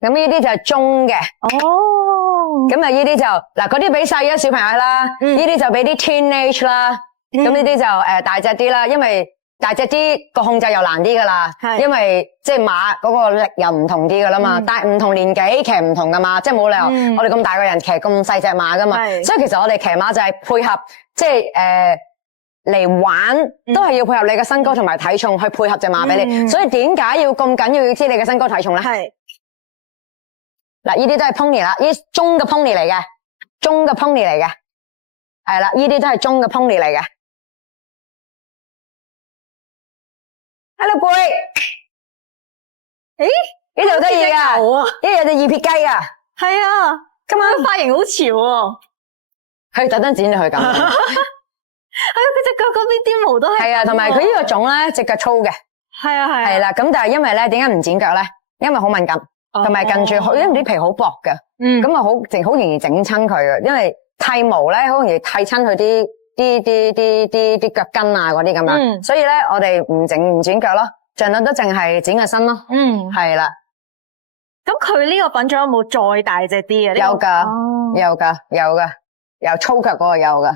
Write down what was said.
咁呢啲就係中嘅。哦。咁啊呢啲就嗱嗰啲俾細嘅小朋友啦，呢啲就俾啲 teenage 啦。咁呢啲就大隻啲啦，因為大隻啲個控制又難啲噶啦，因為即係馬嗰個力又唔同啲噶啦嘛，但係唔同年紀騎唔同噶嘛，即係冇理由我哋咁大個人騎咁細隻馬噶嘛，所以其實我哋騎馬就係配合即係嚟玩，都係要配合你嘅身高同埋體重去配合隻馬俾你，所以點解要咁緊要知你嘅身高體重咧？係嗱，呢啲都係 pony 啦，呢啲中嘅 pony 嚟嘅，中嘅 pony 嚟嘅，係啦，呢啲都係中嘅 pony 嚟嘅。Hello boy， 咦？呢度得意噶，呢度有隻二撇雞噶，係啊，今晚髮型好潮喎，佢特登剪咗佢咁，係啊，佢隻腳嗰邊啲毛都係，係啊，同埋佢呢個種咧隻腳粗嘅，係啊係，係啦，咁但係因為咧點解唔剪腳咧？因為好敏感，同埋近住因為啲皮好薄嘅，咁啊好容易整親佢嘅，因為剃毛咧好容易剃親佢啲腳筋啊嗰啲咁樣，所以咧我哋唔剪腳咯，盡量都淨係剪個身咯，係啦。咁佢呢個品種有冇再大隻啲嘅？有噶，有噶，有噶，有粗腳嗰個有噶。